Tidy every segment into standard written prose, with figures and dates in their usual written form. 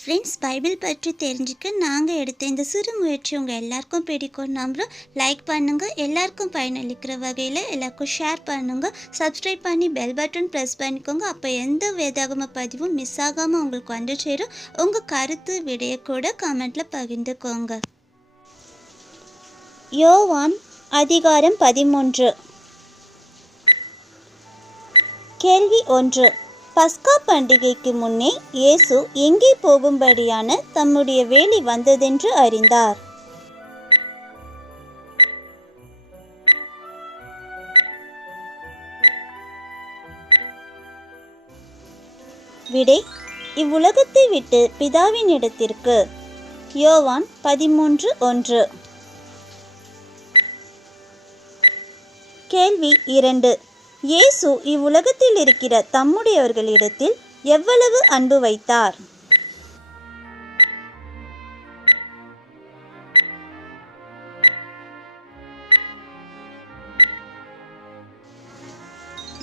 Friends, Bible பற்றி தெரிஞ்சுக்க நாங்கள் எடுத்த இந்த சிறு முயற்சி உங்கள் எல்லாருக்கும் பிடிக்கும் நம்புகிறோம். லைக் பண்ணுங்கள், எல்லாருக்கும் பயனளிக்கிற வகையில் எல்லாருக்கும் ஷேர் பண்ணுங்கள், சப்ஸ்கிரைப் பண்ணி பெல் பட்டன் ப்ரெஸ் பண்ணிக்கோங்க. அப்போ எந்த வேதாகம பதிவும் மிஸ் ஆகாமல் உங்களுக்கு வந்து சேரும். உங்கள் கருத்து விடைய கூட கமெண்ட்டில் பகிர்ந்துக்கோங்க. யோவான் அதிகாரம் 13. கேள்வி 1. பஸ்கா பண்டிகைக்கு முன்னே இயேசு எங்கே போகும்படியான தம்முடைய வேலை வந்ததென்று அறிந்தார்? விடை: இவ்வுலகத்தை விட்டு பிதாவின் இடத்திற்கு. யோவான் 13:1. கேள்வி 2. இயேசு இவ்வுலகத்தில் இருக்கிற தம்முடையவர்களிடத்தில் எவ்வளவு அன்பு வைத்தார்?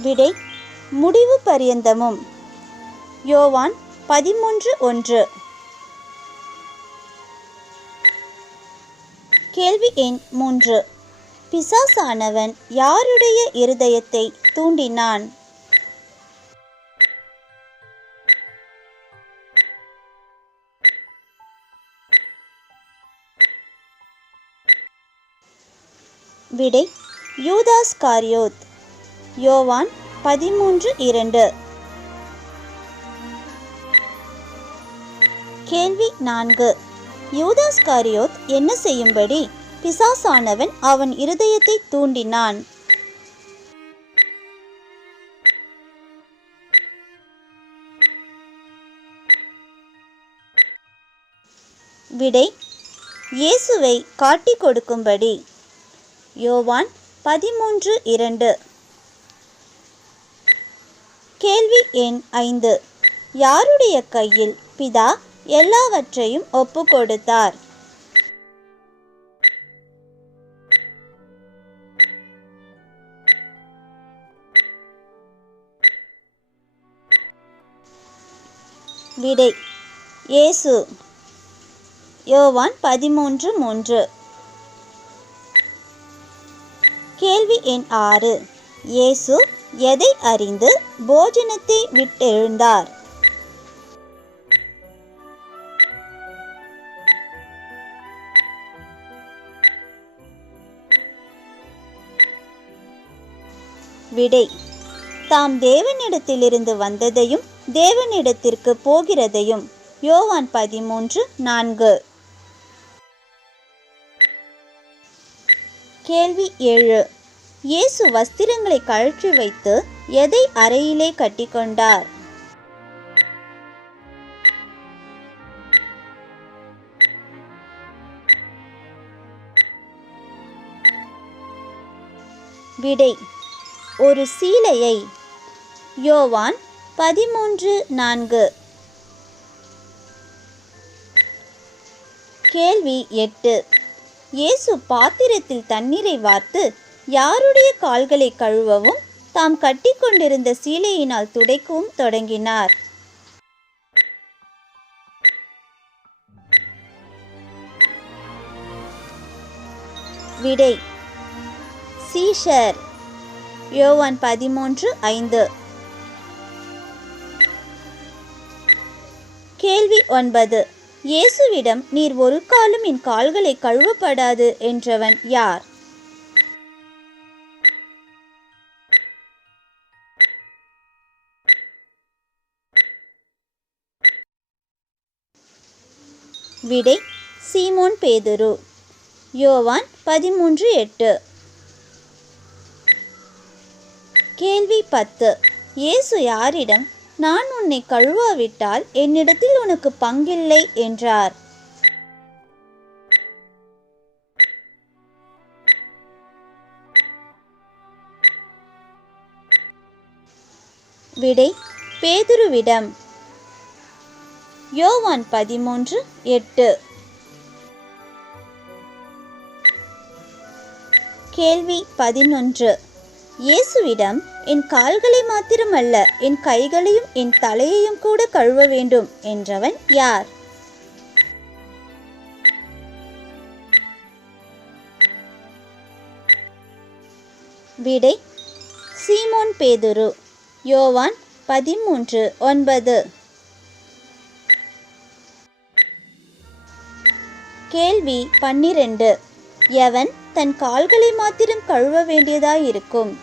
விடை: முடிவு பரியந்தமும். யோவான் 13:1. கேள்வி எண் 3. பிசாசானவன் யாருடைய இருதயத்தை தூண்டினான்? விடை: யூதாஸ்காரியோத். யோவான் 13:2. கேள்வி 4. யூதாஸ்காரியோத் என்ன செய்யும்படி பிசாசானவன் அவன் இருதயத்தை தூண்டினான்? விடை: இயேசுவை காட்டிக் கொடுக்கும்படி. யோவான் 13:2. கேள்வி எண் 5. யாருடைய கையில் பிதா எல்லாவற்றையும் ஒப்புக் கொடுத்தார்? விடை: இயேசு. யோவான் 13:3. கேள்வி எண் 6. இயேசு எதை அறிந்து போஜனத்தை விட்டெழுந்தார்? விடை: தாம் தேவனிடத்திலிருந்து வந்ததையும் தேவனிடத்திற்கு போகிறதையும். யோவான் 13:4. கேள்வி 7. இயேசு வஸ்திரங்களை கழற்றி வைத்து எதை அறையிலே கட்டிக்கொண்டார்? விடை: ஒரு சீலையை. யோவான் 13:4. கேள்வி 8. இயேசு பாத்திரத்தில் தண்ணீரை வார்த்து யாருடைய கால்களை கழுவவும் தாம் கட்டிக்கொண்டிருந்த சீலையினால் துடைக்கவும் தொடங்கினார்? விடை: சீஷர். யோவான் 13:5. கேள்வி 9. இயேசுவிடம் நீர் ஒரு காலும் என் கால்களை கழுவப்படாது என்றவன் யார்? விடை: சீமோன் பேதுரு. யோவான் 13:8. கேள்வி 10. இயேசு யாரிடம் நான் உன்னை கழுவாவிட்டால் என்னிடத்தில் உனக்கு பங்கில்லை என்றார்? விடை: பேதுருவிடம். யோவான் 13:8. கேள்வி 11. இயேசுவிடம் என் கால்களை மாத்திரமல்ல என் கைகளையும் என் தலையையும் கூட கழுவ வேண்டும் என்றவன் யார்? விடை சீமோன் பேதுரு. யோவான் 13:9. கேள்வி 12. எவன் தன் கால்களை மாத்திரம் கழுவ வேண்டியதாயிருக்கும்?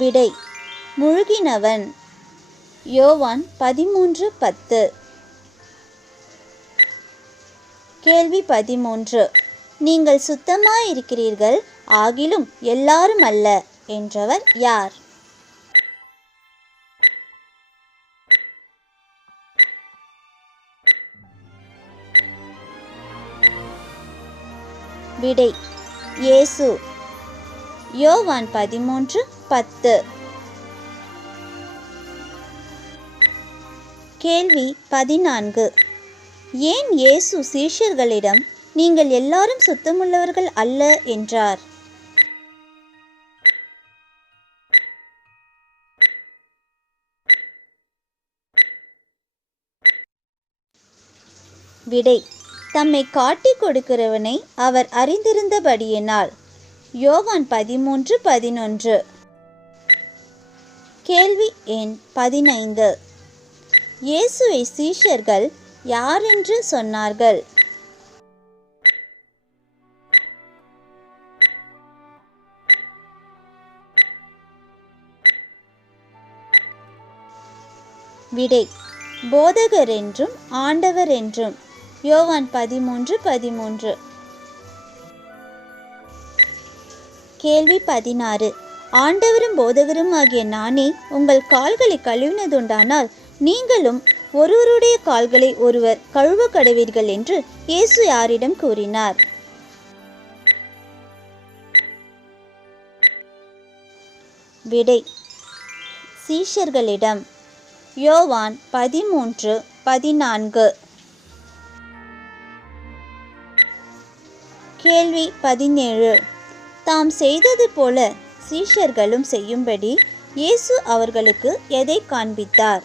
விடை முழுகினவன். யோவான் 13:10. கேள்வி 13. நீங்கள் சுத்தமாயிருக்கிறீர்கள், ஆகிலும் எல்லாரும் அல்ல என்றவர் யார்? விடை இயேசு. யோவான் 13:10. கேள்வி 14. ஏன் இயேசு சீஷர்களிடம் நீங்கள் எல்லாரும் சுத்தமுள்ளவர்கள் அல்ல என்றார்? விடை தம்மை காட்டிக் கொடுக்கிறவனை அவர் அறிந்திருந்தபடியினால். யோவான் 13:11. கேள்வி எண் 15. இயேசுவை சீஷர்கள் யாரென்று சொன்னார்கள்? விடை போதகர் என்றும் ஆண்டவர் என்றும். யோவான் 13:13. கேள்வி 16. ஆண்டவரும் போதகரும் ஆகிய நானே உங்கள் கால்களை கழுவினதுண்டானால் நீங்களும் ஒருவருடைய கால்களை ஒருவர் கழுவ கடவீர்கள் என்று இயேசு யாரிடம் கூறினார்? விடை சீஷர்களிடம். யோவான் 13:14. கேள்வி 17. தாம் செய்தது போல சீஷர்களும் செய்யும்படி இயேசு அவர்களுக்கு எதை காண்பித்தார்?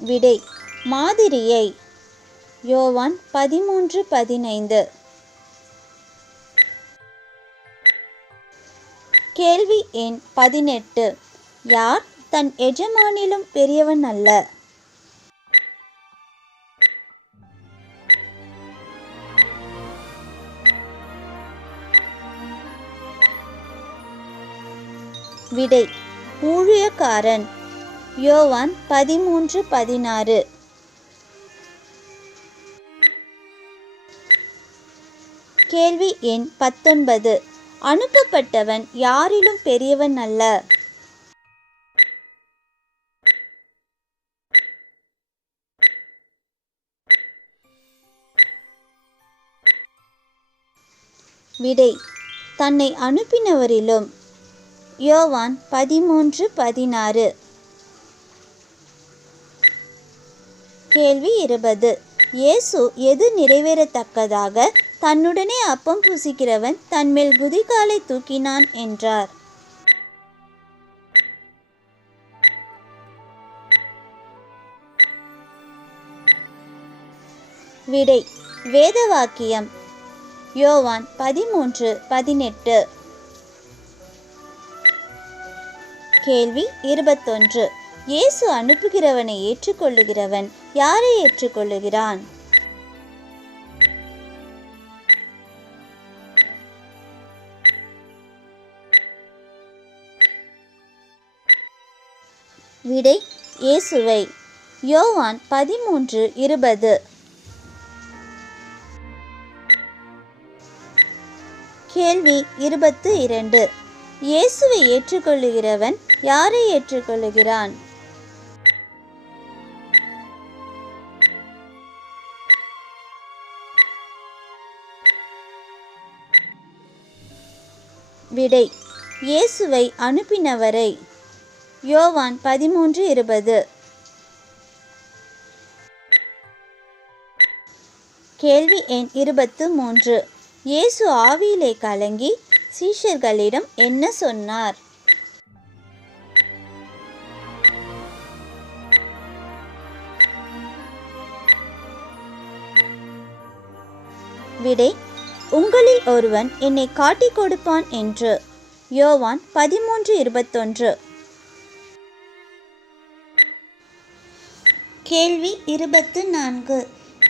விடை மாதிரியை. யோவான் 13:15. கேள்வி எண் 18. யார் தன் எஜமானிலும் பெரியவன் அல்ல? விடை ஊழியக்காரன். யோவான் 13:16. கேள்வி எண் 19. அனுப்பப்பட்டவன் யாரிலும் பெரியவன் அல்ல? விடை தன்னை அனுப்பினவரிலும். யோவான் 13:16. கேள்வி 20. இயேசு எது நிறைவேறத்தக்கதாக தன்னுடனே அப்பம் புசிக்கிறவன் தன்மேல் குதிகாலை தூக்கினான் என்றார்? விடை வேதவாக்கியம். யோவான் 13:18. கேள்வி 21. இயேசு அனுப்புகிறவனை ஏற்றுக்கொள்ளுகிறவன் யாரை ஏற்றுக்கொள்ளுகிறான்? விடை இயேசுவை. யோவான் 13:20. கேள்வி 22. இயேசுவை ஏற்றுக்கொள்ளுகிறவன் யாரை ஏற்றுக்கொள்ளுகிறான்? விடை இயேசுவை அனுப்பினவரை. யோவான் 13:20. கேள்வி எண் 23. இயேசு ஆவியிலே கலங்கி சீஷர்களிடம் என்ன சொன்னார்? விடை: உங்களில் ஒருவன் என்னை காட்டிக் கொடுப்பான் என்று. யோவான் 13:21. கேள்வி 24.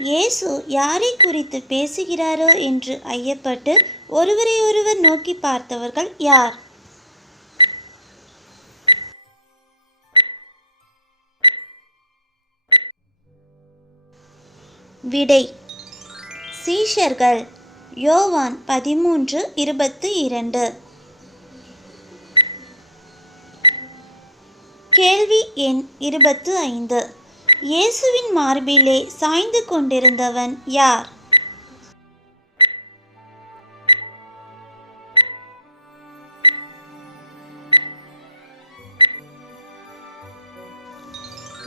இயேசு யாரை குறித்து பேசுகிறாரோ என்று ஐயப்பட்டு ஒருவரையொருவர் நோக்கி பார்த்தவர்கள் யார்? விடை: சீஷர்கள். யோவான் 13:22. கேள்வி எண் 25. இயேசுவின் மார்பிலே சாய்ந்து கொண்டிருந்தவன் யார்?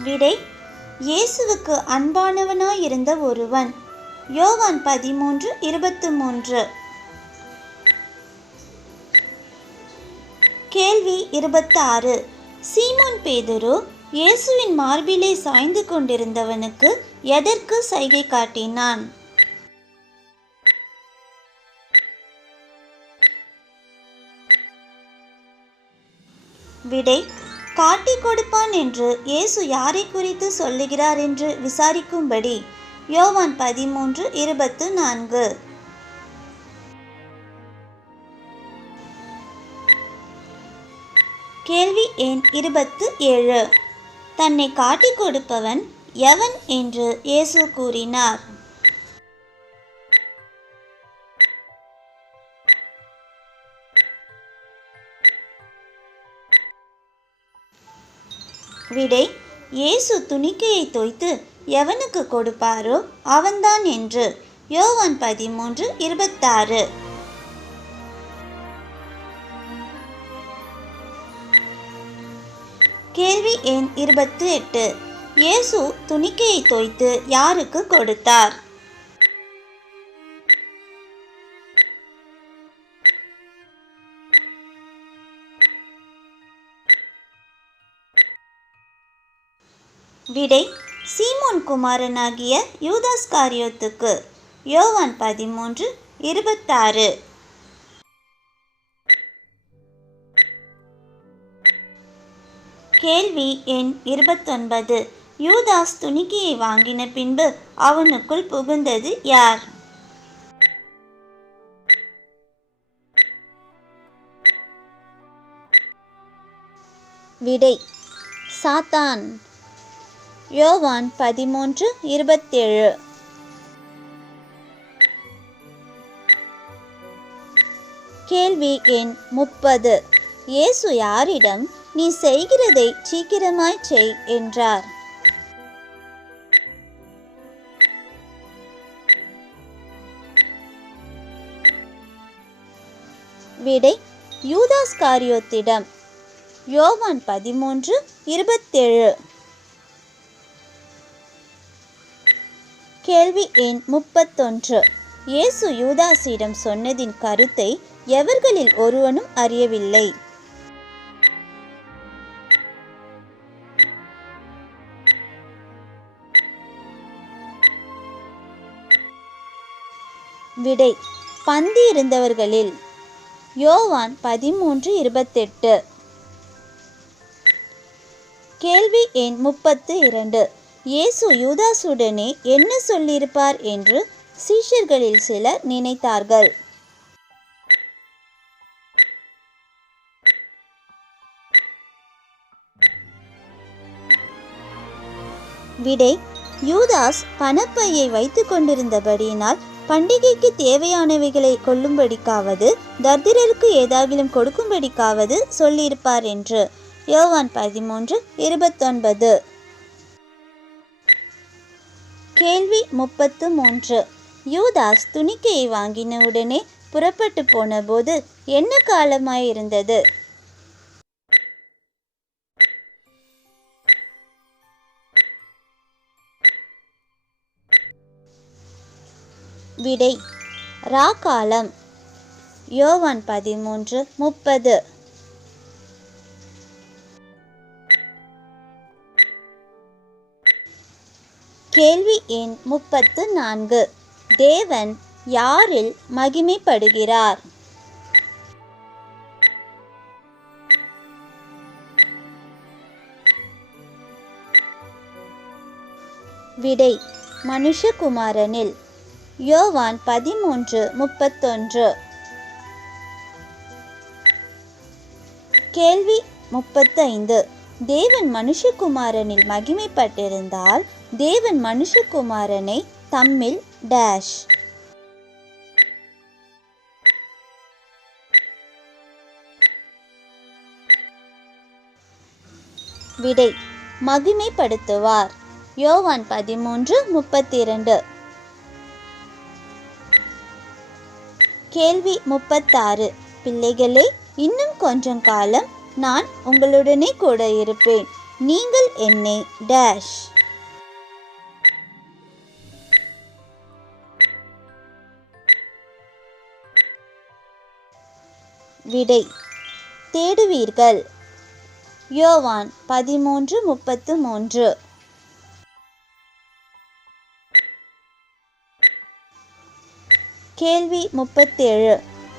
விடை: இயேசுவுக்கு அன்பானவனாயிருந்த ஒருவன். யோவான் 13:23. கேள்வி 26. சீமோன் பேதுரு இயேசுவின் மார்பிலே சாய்ந்து கொண்டிருந்தவனுக்கு எதற்கு சைகை காட்டினான்? விடை: காட்டிக் கொடுப்பான் என்று இயேசு யாரை குறித்து சொல்லுகிறார் என்று விசாரிக்கும்படி. யோவான் 13:24. கேள்வி எண் 27. தன்னை காட்டிக் கொடுப்பவன் எவன் என்று இயேசு கூறினார்? விடை: இயேசு துணிக்கையை தோய்த்து எவனுக்கு கொடுப்பாரோ அவன்தான் என்று. யோவான் 13:26. கேள்வி எண் 28. இயேசு துணிக்கையை தோய்த்து யாருக்கு கொடுத்தார்? விடை: சீமோன் குமாரனாகிய யூதாஸ்காரியோத்துக்கு. யோவான் 13:26. கேள்வி எண் 29. யூதாஸ் துணிக்கையை வாங்கின பின்பு அவனுக்குள் புகுந்தது யார்? விடை: சாத்தான். யோவான் 13:27. கேள்வி எண் 30. இயேசு யாரிடம் நீ செய்கிறதை சீக்கிரமாய் செய் என்றார்? விடை: யூதாஸ்காரியோத்திடம். யோவான் 13:27. கேள்வி எண் 31. இயேசு யூதாசிடம் சொன்னதின் கருத்தை எவர்களில் ஒருவனும் அறியவில்லை. விடை: பந்தி இருந்தவர்களில். யோவான் 13:28. கேள்வி எண் 32. இயேசு யூதாசுடனே என்ன சொல்லியிருப்பார் என்று சீஷர்களில் சிலர் நினைத்தார்கள். விடை: யூதாஸ் பணப்பையை வைத்து கொண்டிருந்தபடியினால் பண்டிகைக்கு தேவையானவைகளை கொள்ளும்படிக்காவது தரித்திரருக்கு ஏதாகிலும் கொடுக்கும்படிக்காவது சொல்லியிருப்பார் என்று. யோவான் 13:29. கேள்வி 33. யூதாஸ் துணிக்கையை வாங்கின உடனே புறப்பட்டு போன போது என்ன காலமாயிருந்தது? விடை: ராக்காலம் யோவான் 13:30. கேள்வி எண் 34. தேவன் யாரில் மகிமைப்படுகிறார்? விடை மனுஷகுமாரனில். யோவான் 13:31. கேள்வி 35. தேவன் மனுஷகுமாரனில் மகிமைப்பட்டிருந்தால் தேவன் மனுஷகுமாரனை தம்மில் டேஷ். விடை மகிமைப்படுத்துவார். யோவான் 13:32. கேள்வி 36. பிள்ளைகளே, இன்னும் கொஞ்சம் காலம் நான் உங்களுடனே கூட இருப்பேன். நீங்கள் என்னை டேஷ். விடை தேடுவீர்கள். யோவான் 13:33. கேள்வி 37.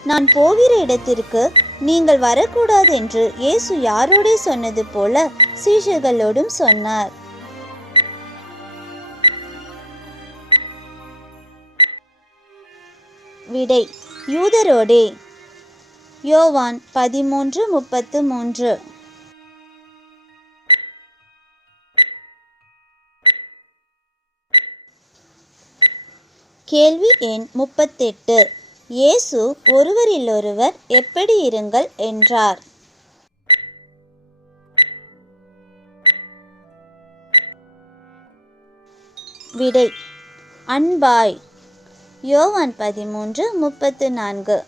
நான் போகிற இடத்திற்கு நீங்கள் வரக்கூடாது என்று இயேசு யாரோடே சொன்னது போல சீஷர்களோடும் சொன்னார்? விடை யூதரோடே. யோவான் 13:33. கேள்வி எண் 38. இயேசு ஒருவரிலொருவர் எப்படி இருங்கள் என்றார்? விடை அன்பாய். யோவான் 13:34.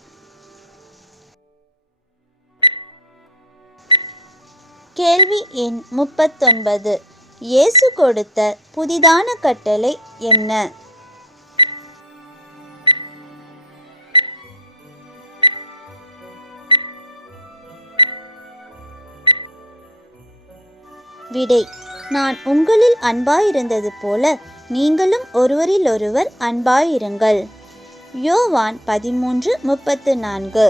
கேள்வி எண் 39. இயேசு கொடுத்த புதிதான கட்டளை என்ன? விடை நான் உங்களில் அன்பாயிருந்தது போல நீங்களும் ஒருவரிலொருவர் அன்பாயிருங்கள். யோவான் 13:34.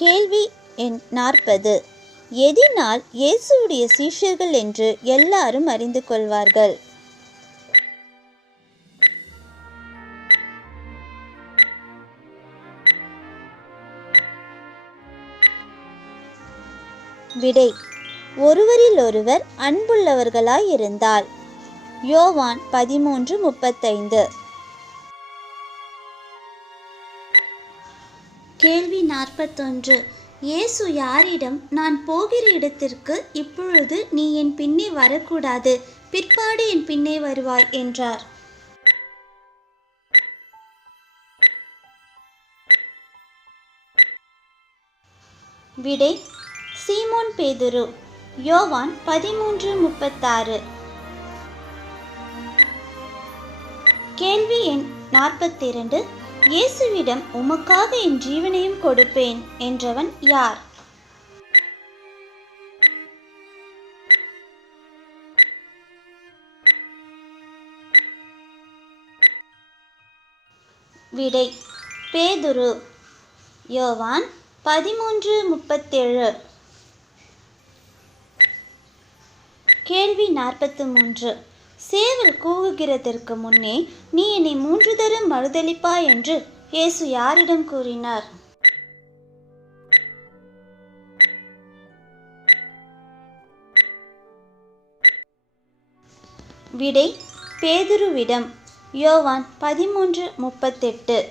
கேள்வி எண் 40. எதினால் இயேசுவுடைய சீஷர்கள் என்று எல்லாரும் அறிந்து கொள்வார்கள்? விடை ஒருவரிலொருவர் அன்புள்ளவர்களாயிருந்தால். யோவான் 13:35. கேள்வி 41. இயேசு யாரிடம் நான் போகிற இடத்திற்கு இப்பொழுது நீ என் பின்னே வரக்கூடாது, பிற்பாடு என் பின்னே வருவாய் என்றார்? விடை சீமோன் பேதுரு. யோவான் 13:36. கேள்வி எண் 42. இயேசுவிடம் உமக்காக என் ஜீவனையும் கொடுப்பேன் என்றவன் யார்? விடை பேதுரு. யோவான் 13:37. கேள்வி 43. சேவல் கூவுகிறதற்கு முன்னே நீ என்னை 3 தரம் மறுதலிப்பாய் என்று இயேசு யாரிடம் கூறினார்? விடை பேதுருவிடம். யோவான் 13:38.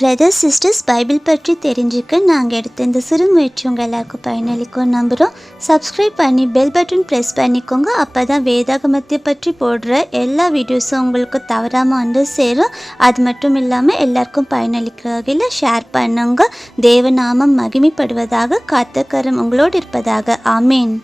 பிரதர்ஸ் சிஸ்டர்ஸ், பைபிள் பற்றி தெரிஞ்சுக்க நாங்கள் எடுத்த இந்த சிறு முயற்சி உங்கள் எல்லாருக்கும் பயனளிக்கும் நம்புகிறோம். சப்ஸ்கிரைப் பண்ணி பெல் பட்டன் ப்ரெஸ் பண்ணிக்கோங்க. அப்போ தான் வேதாகமத்தை பற்றி போடுற எல்லா வீடியோஸும் உங்களுக்கு தவறாமல் வந்து சேரும். அது மட்டும் இல்லாமல் எல்லாருக்கும் பயனளிக்கிற வகையில் ஷேர் பண்ணுங்க. தேவநாமம் மகிமைப்படுவதாக. கர்த்தர் கரம் உங்களோடு இருப்பதாக. ஆமேன்.